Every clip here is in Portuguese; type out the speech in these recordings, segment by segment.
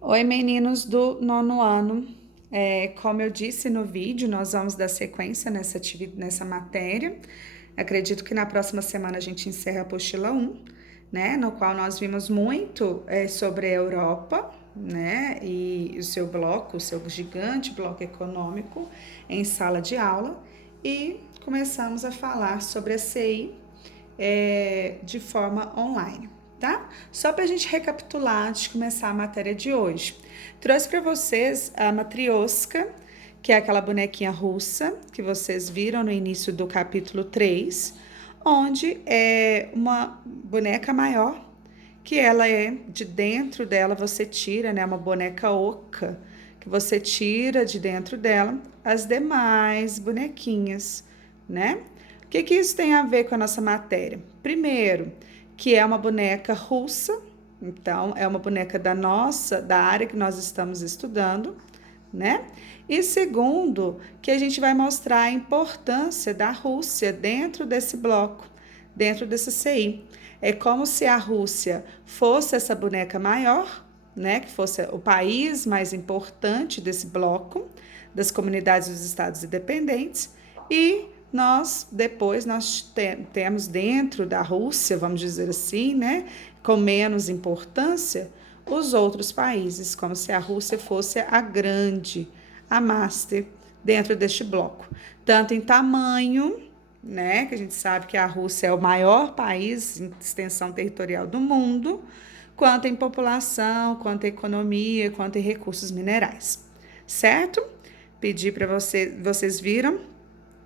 Oi, meninos do nono ano. Como eu disse no vídeo, nós vamos dar sequência nessa matéria. Acredito que na próxima semana a gente encerra a apostila 1, né? No qual nós vimos muito sobre a Europa, né? E o seu bloco, o seu gigante bloco econômico em sala de aula. E começamos a falar sobre a CI de forma online, tá? Só para a gente recapitular antes de começar a matéria de hoje. Trouxe para vocês a matrioska, que é aquela bonequinha russa que vocês viram no início do capítulo 3, onde é uma boneca maior, que ela de dentro dela você tira, né, uma boneca oca, que você tira de dentro dela as demais bonequinhas, né? O que isso tem a ver com a nossa matéria? Primeiro, que é uma boneca russa, então é uma boneca da área que nós estamos estudando, né? E segundo, que a gente vai mostrar a importância da Rússia dentro desse bloco, dentro dessa CI. É como se a Rússia fosse essa boneca maior, né? Que fosse o país mais importante desse bloco, das comunidades dos estados independentes, e nós temos dentro da Rússia, vamos dizer assim, né, com menos importância, os outros países, como se a Rússia fosse a grande, a master dentro deste bloco, tanto em tamanho, né, que a gente sabe que a Rússia é o maior país em extensão territorial do mundo, quanto em população, quanto em economia, quanto em recursos minerais, certo? Pedi para vocês viram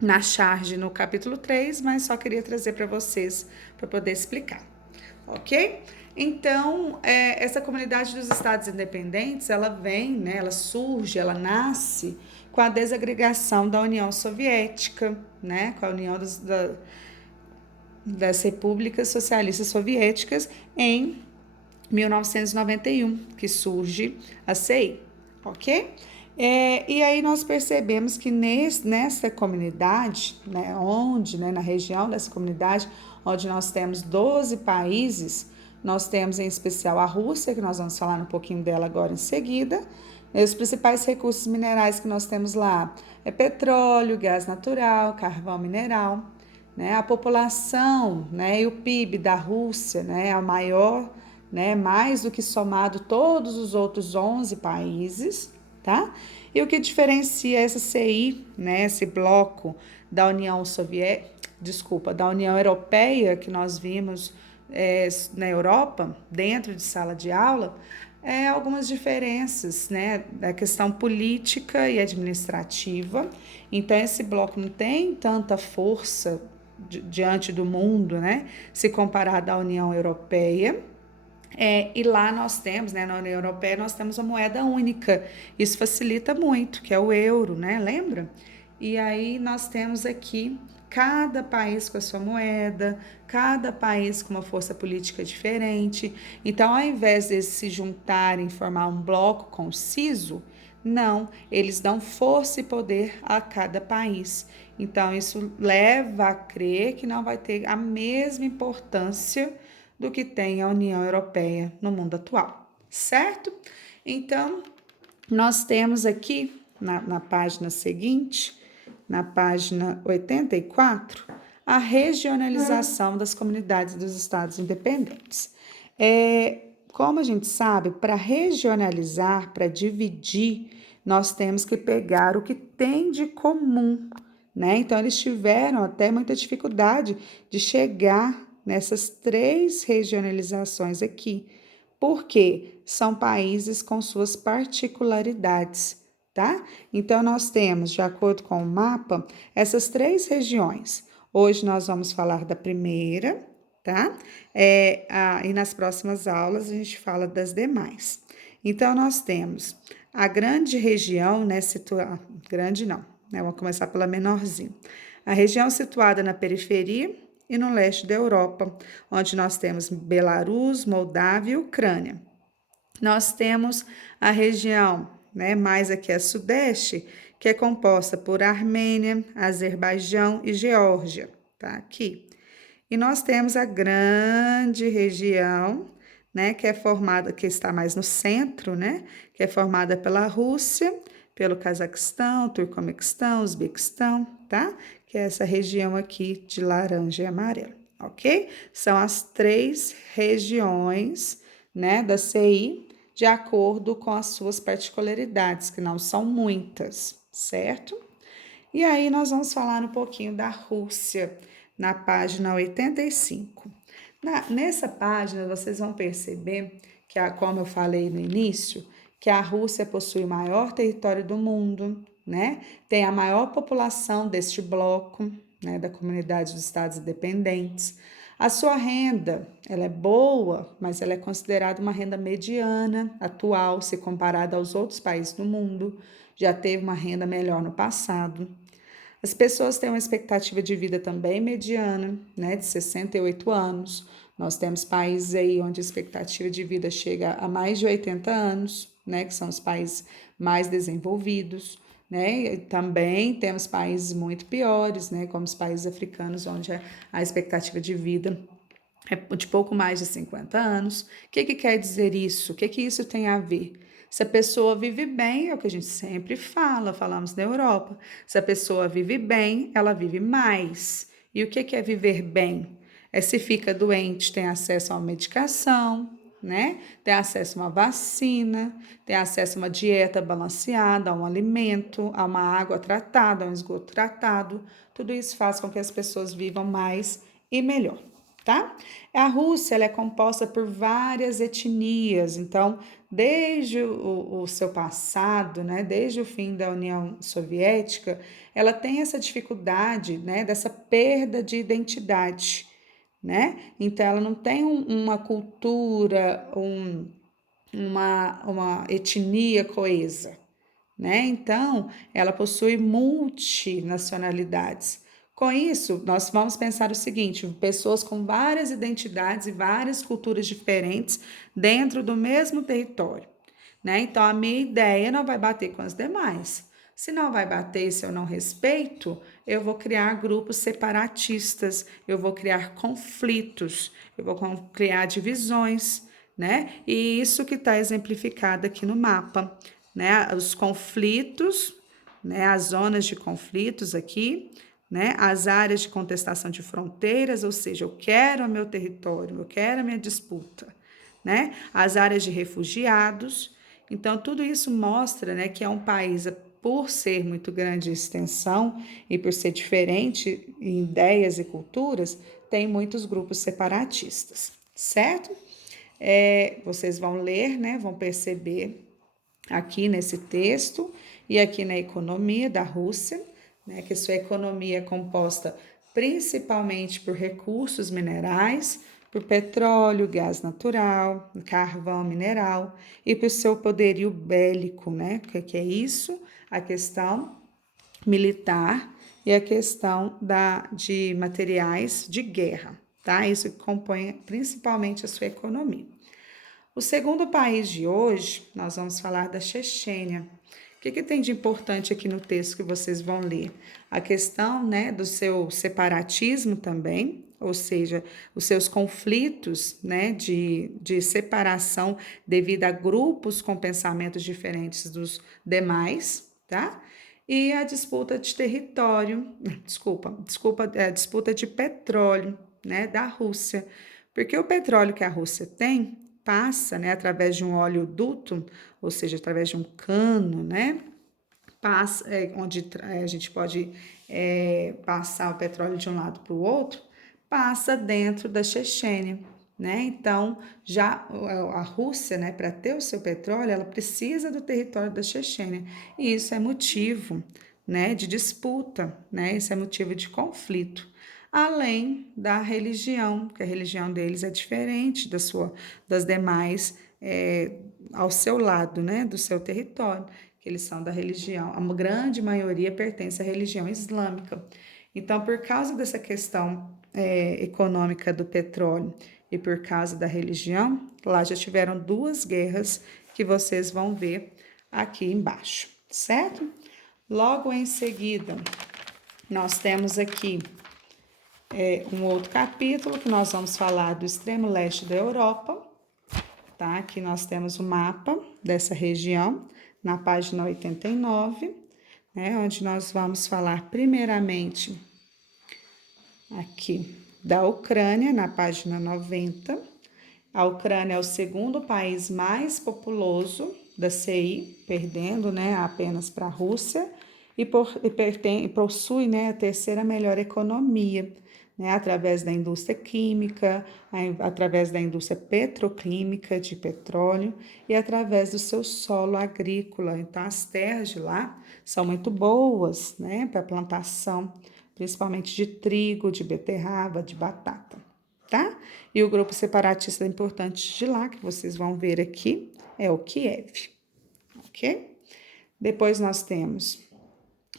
na charge no capítulo 3, mas só queria trazer para vocês para poder explicar, ok? Então, essa comunidade dos estados independentes, ela vem, né, ela surge, ela nasce com a desagregação da União Soviética, né, com a união das repúblicas socialistas soviéticas em 1991, que surge a CEI, ok? E aí nós percebemos que nessa comunidade, né, na região dessa comunidade, onde nós temos 12 países, nós temos em especial a Rússia, que nós vamos falar um pouquinho dela agora em seguida. Os principais recursos minerais que nós temos lá é petróleo, gás natural, carvão mineral, né? A população, né, e o PIB da Rússia, né, é a maior, né, mais do que somado todos os outros 11 países, tá? E o que diferencia essa CI, né, esse bloco da União Soviética, da União Europeia que nós vimos na Europa, dentro de sala de aula, algumas diferenças, né, da questão política e administrativa. Então, esse bloco não tem tanta força diante do mundo, né, se comparado à União Europeia. E lá nós temos, né, na União Europeia, nós temos uma moeda única. Isso facilita muito, que é o euro, né? Lembra? E aí nós temos aqui cada país com a sua moeda, cada país com uma força política diferente. Então, ao invés de se juntarem e formar um bloco conciso, não, eles dão força e poder a cada país. Então, isso leva a crer que não vai ter a mesma importância do que tem a União Europeia no mundo atual, certo? Então, nós temos aqui na página seguinte, na página 84, a regionalização das comunidades dos estados independentes. Como a gente sabe, para regionalizar, para dividir, nós temos que pegar o que tem de comum, né? Então, eles tiveram até muita dificuldade de chegar nessas três regionalizações aqui, porque são países com suas particularidades, tá? Então, nós temos, de acordo com o mapa, essas três regiões. Hoje nós vamos falar da primeira, tá? E nas próximas aulas a gente fala das demais. Então, nós temos a grande região, né? Grande não, né? Vamos começar pela menorzinha. A região situada na periferia e no leste da Europa, onde nós temos Belarus, Moldávia e Ucrânia. Nós temos a região, né, mais aqui a sudeste, que é composta por Armênia, Azerbaijão e Geórgia, tá aqui. E nós temos a grande região, né, que está mais no centro, né, que é formada pela Rússia, pelo Cazaquistão, Turcomenistão, Uzbequistão, tá? Que é essa região aqui de laranja e amarelo, ok? São as 3 regiões, né, da CI, de acordo com as suas particularidades, que não são muitas, certo? E aí nós vamos falar um pouquinho da Rússia, na página 85. Nessa página, vocês vão perceber que, como eu falei no início, que a Rússia possui o maior território do mundo, né? Tem a maior população deste bloco, né, da comunidade dos Estados Independentes. A sua renda, ela é boa, mas ela é considerada uma renda mediana atual, se comparada aos outros países do mundo. Já teve uma renda melhor no passado. As pessoas têm uma expectativa de vida também mediana, né, de 68 anos. Nós temos países aí onde a expectativa de vida chega a mais de 80 anos, né, que são os países mais desenvolvidos, né? E também temos países muito piores, né, como os países africanos, onde a expectativa de vida é de pouco mais de 50 anos. O que quer dizer isso? O que isso tem a ver? Se a pessoa vive bem, é o que a gente sempre fala, falamos na Europa. Se a pessoa vive bem, ela vive mais. E o que é viver bem? É se fica doente, tem acesso a uma medicação, né? Tem acesso a uma vacina, tem acesso a uma dieta balanceada, a um alimento, a uma água tratada, a um esgoto tratado. Tudo isso faz com que as pessoas vivam mais e melhor, tá? A Rússia, ela é composta por várias etnias, então, desde o seu passado, né, desde o fim da União Soviética, ela tem essa dificuldade, né, dessa perda de identidade, né? Então, ela não tem uma cultura, uma etnia coesa, né? Então, ela possui multinacionalidades. Com isso, nós vamos pensar o seguinte: pessoas com várias identidades e várias culturas diferentes dentro do mesmo território, né? Então, a minha ideia não vai bater com as demais. Se não vai bater, se eu não respeito, eu vou criar grupos separatistas, eu vou criar conflitos, eu vou criar divisões, né? E isso que está exemplificado aqui no mapa, né? Os conflitos, né? As zonas de conflitos aqui, né? As áreas de contestação de fronteiras, ou seja, eu quero o meu território, eu quero a minha disputa, né? As áreas de refugiados. Então, tudo isso mostra, né, que é um país, por ser muito grande em extensão e por ser diferente em ideias e culturas, tem muitos grupos separatistas, certo? Vocês vão ler, né, vão perceber aqui nesse texto e aqui na economia da Rússia, né, que sua economia é composta principalmente por recursos minerais, por petróleo, gás natural, carvão mineral e por seu poderio bélico, né? O que é isso? A questão militar e a questão de materiais de guerra, tá? Isso que compõe principalmente a sua economia. O segundo país de hoje, nós vamos falar da Chechênia. O que tem de importante aqui no texto que vocês vão ler? A questão, né, do seu separatismo também, ou seja, os seus conflitos, né, de separação devido a grupos com pensamentos diferentes dos demais, tá? E a disputa de território, a disputa de petróleo, né, da Rússia. Porque o petróleo que a Rússia tem passa, né, através de um oleoduto, ou seja, através de um cano, né, passa, onde a gente pode passar o petróleo de um lado para o outro, passa dentro da Chechênia, né? Então, já a Rússia, né, para ter o seu petróleo, ela precisa do território da Chechênia, e isso é motivo, né, de disputa, né? Isso é motivo de conflito. Além da religião, que a religião deles é diferente das demais ao seu lado, né, do seu território, que eles são da religião, a grande maioria pertence à religião islâmica. Então, por causa dessa questão econômica do petróleo e por causa da religião, lá já tiveram 2 guerras que vocês vão ver aqui embaixo, certo? Logo em seguida, nós temos aqui um outro capítulo que nós vamos falar do extremo leste da Europa, tá? Aqui nós temos o mapa dessa região, na página 89, né? Onde nós vamos falar primeiramente aqui da Ucrânia, na página 90. A Ucrânia é o segundo país mais populoso da CI, perdendo, né, apenas para a Rússia, e possui, né, a terceira melhor economia, né, através da indústria química, através da indústria petroquímica de petróleo e através do seu solo agrícola. Então, as terras de lá são muito boas, né, para plantação, principalmente de trigo, de beterraba, de batata, tá? E o grupo separatista importante de lá, que vocês vão ver aqui, é o Kiev, ok? Depois nós temos,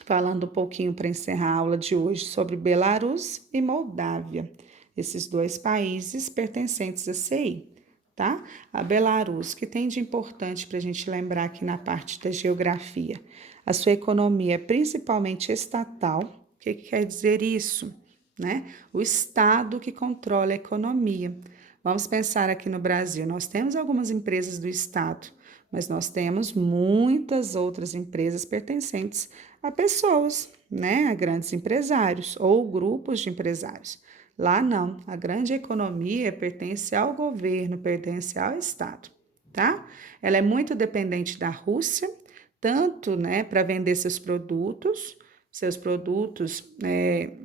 falando um pouquinho para encerrar a aula de hoje, sobre Belarus e Moldávia, esses dois países pertencentes à CI, tá? A Belarus, que tem de importante para a gente lembrar aqui na parte da geografia, a sua economia é principalmente estatal. O que quer dizer isso? Né? O Estado que controla a economia. Vamos pensar aqui no Brasil, nós temos algumas empresas do Estado, mas nós temos muitas outras empresas pertencentes a pessoas, né? A grandes empresários ou grupos de empresários. Lá não, a grande economia pertence ao governo, pertence ao Estado, tá? Ela é muito dependente da Rússia, tanto, né, para vender seus produtos,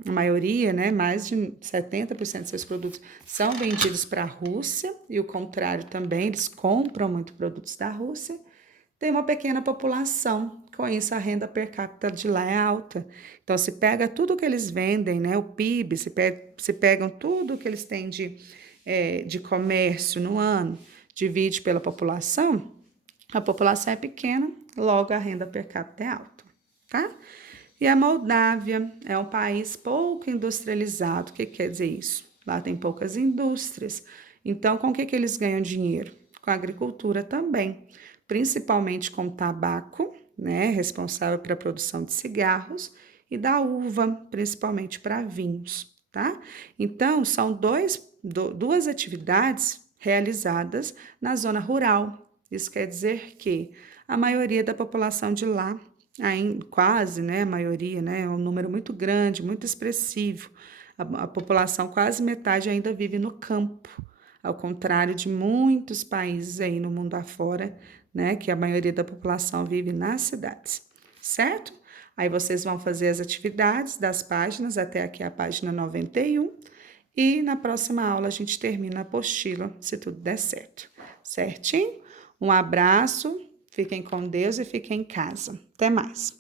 a maioria, né, mais de 70% dos seus produtos são vendidos para a Rússia, e o contrário também, eles compram muito produtos da Rússia. Tem uma pequena população, com isso a renda per capita de lá é alta. Então, se pega tudo que eles vendem, né, o PIB, se pegam tudo que eles têm de comércio no ano, divide pela população, a população é pequena, logo a renda per capita é alta, tá? E a Moldávia é um país pouco industrializado. O que quer dizer isso? Lá tem poucas indústrias. Então, com o que eles ganham dinheiro? Com a agricultura também, principalmente com tabaco, né, responsável pela produção de cigarros, e da uva, principalmente para vinhos, tá? Então, são duas atividades realizadas na zona rural. Isso quer dizer que a maioria da população de lá, quase, né, a maioria, né, é um número muito grande, muito expressivo. A população, quase metade, ainda vive no campo, ao contrário de muitos países aí no mundo afora, né, que a maioria da população vive nas cidades, certo? Aí vocês vão fazer as atividades das páginas, até aqui a página 91, e na próxima aula a gente termina a apostila, se tudo der certo, certinho? Um abraço, fiquem com Deus e fiquem em casa. Até mais!